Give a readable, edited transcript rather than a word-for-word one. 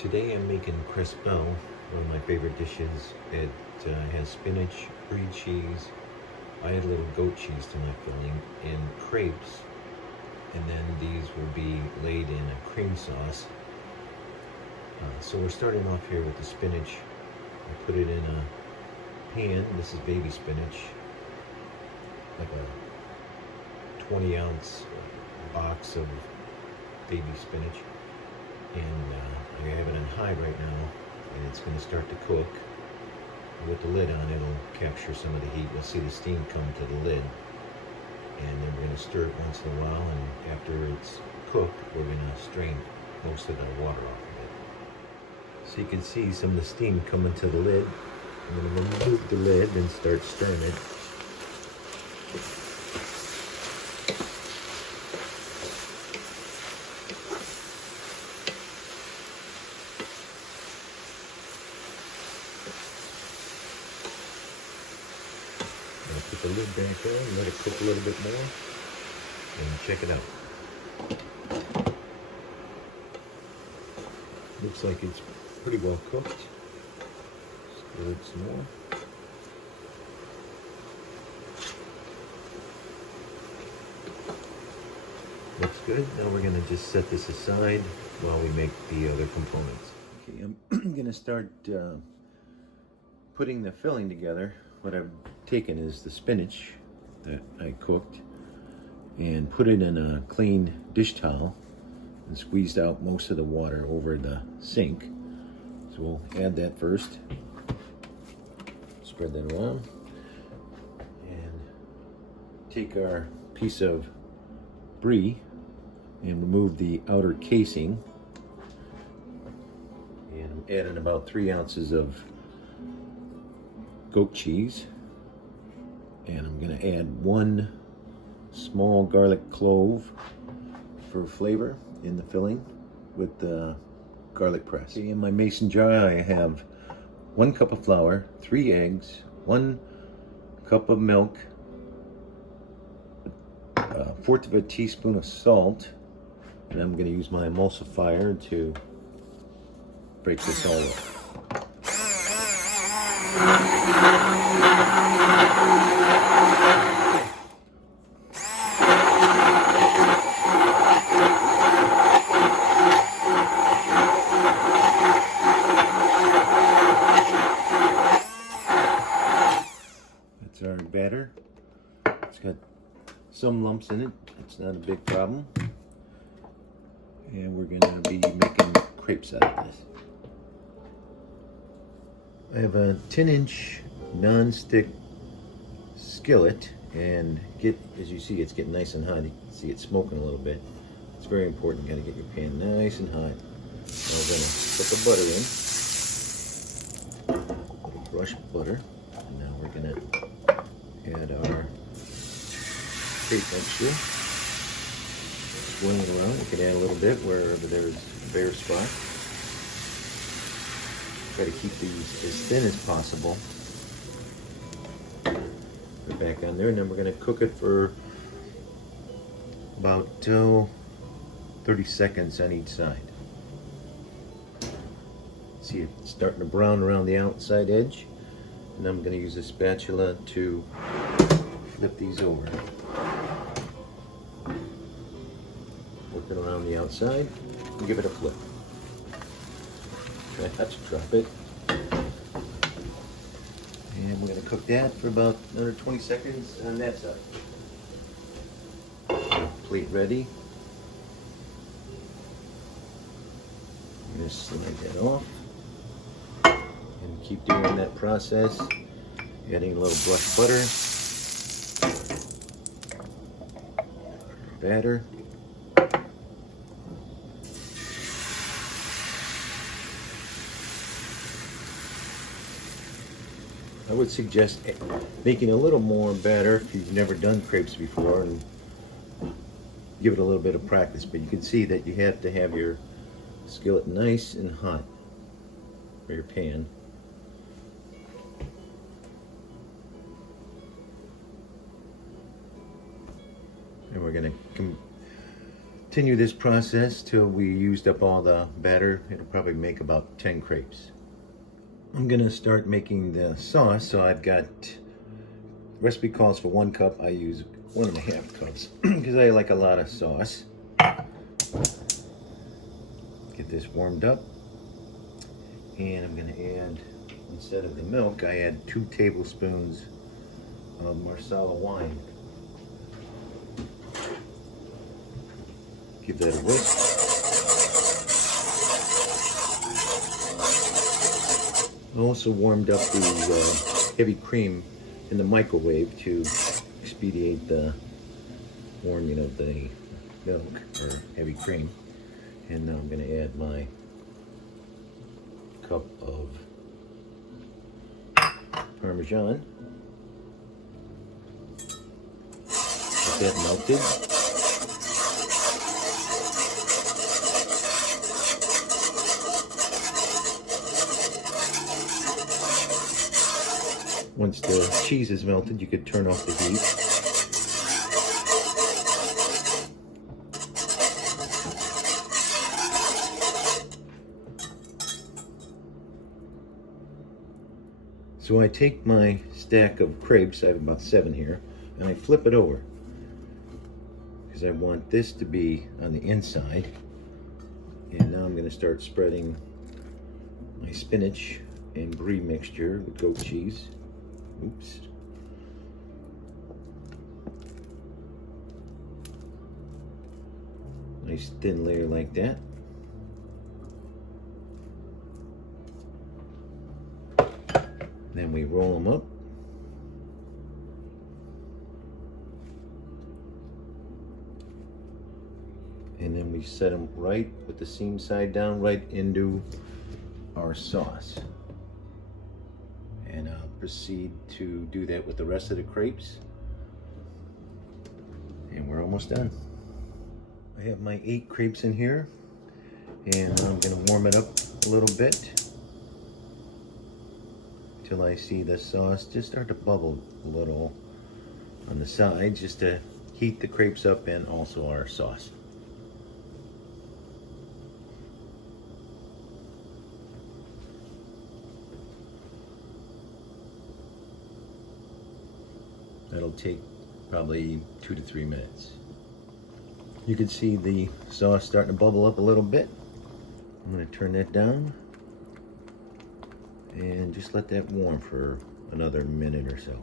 Today I'm making Crespelle, one of my favorite dishes. It has spinach, brie cheese. I add a little goat cheese to my filling, and crepes. And then these will be laid in a cream sauce. So we're starting off here with the spinach. I put it in a pan. This is baby spinach, like a 20-ounce box of baby spinach. And I have it on high right now, and it's going to start to cook. With the lid on, it'll capture some of the heat. You'll see the steam come to the lid, and then we're going to stir it once in a while, and after it's cooked, we're going to strain most of the water off of it. So you can see some of the steam coming to the lid. I'm going to remove the lid and start stirring it. Put the lid back on, let it cook a little bit more, and check it out. Looks like it's pretty well cooked. Stir it some more. Looks good. Now we're going to just set this aside while we make the other components. Okay, I'm going to start putting the filling together. What I've taken is the spinach that I cooked and put it in a clean dish towel and squeezed out most of the water over the sink. So we'll add that first. Spread that around. And take our piece of brie and remove the outer casing. And I'm adding about 3 ounces of goat cheese, and I'm going to add 1 small garlic clove for flavor in the filling with the garlic press. Okay, in my mason jar I have 1 cup of flour, 3 eggs, 1 cup of milk, 1/4 of a teaspoon of salt, and I'm going to use my emulsifier to break this all up. That's our batter. It's got some lumps in it. It's not a big problem. And we're going to be making crepes out of this. I have a 10-inch non-stick skillet, and as you see, it's getting nice and hot. You can see it smoking a little bit. It's very important. You got to get your pan nice and hot. Now we're going to put the butter in. A little brush of butter. And now we're going to add our crepe mixture. Swirling it around. You can add a little bit wherever there's a bare spot. Try to keep these as thin as possible. Put it back on there, and then we're going to cook it for about 30 seconds on each side. See it starting to brown around the outside edge, and I'm going to use a spatula to flip these over. Work it around the outside and give it a flip. Try not to drop it. And we're going to cook that for about another 20 seconds on that side. Plate ready. I'm going to slide that off. And keep doing that process. Adding a little brush butter. Batter. I would suggest making a little more batter if you've never done crepes before, and give it a little bit of practice. But you can see that you have to have your skillet nice and hot, or your pan. And we're going to continue this process till we used up all the batter. It'll probably make about 10 crepes. I'm gonna start making the sauce. So I've got, recipe calls for 1 cup. I use 1.5 cups because I like a lot of sauce. Get this warmed up. And I'm gonna add, instead of the milk, I add 2 tablespoons of Marsala wine. Give that a whisk. I also warmed up the heavy cream in the microwave to expedite the warming of the milk or heavy cream. And now I'm going to add my cup of Parmesan. Get that melted. Once the cheese is melted, you could turn off the heat. So I take my stack of crepes, I have about 7 here, and I flip it over because I want this to be on the inside. And now I'm going to start spreading my spinach and brie mixture with goat cheese. Oops. Nice thin layer like that. Then we roll them up. And then we set them right with the seam side down right into our sauce. And I'll proceed to do that with the rest of the crepes. And we're almost done. I have my 8 crepes in here, and I'm going to warm it up a little bit till I see the sauce just start to bubble a little on the side, just to heat the crepes up and also our sauce. That'll take probably 2 to 3 minutes. You can see the sauce starting to bubble up a little bit. I'm going to turn that down and just let that warm for another minute or so.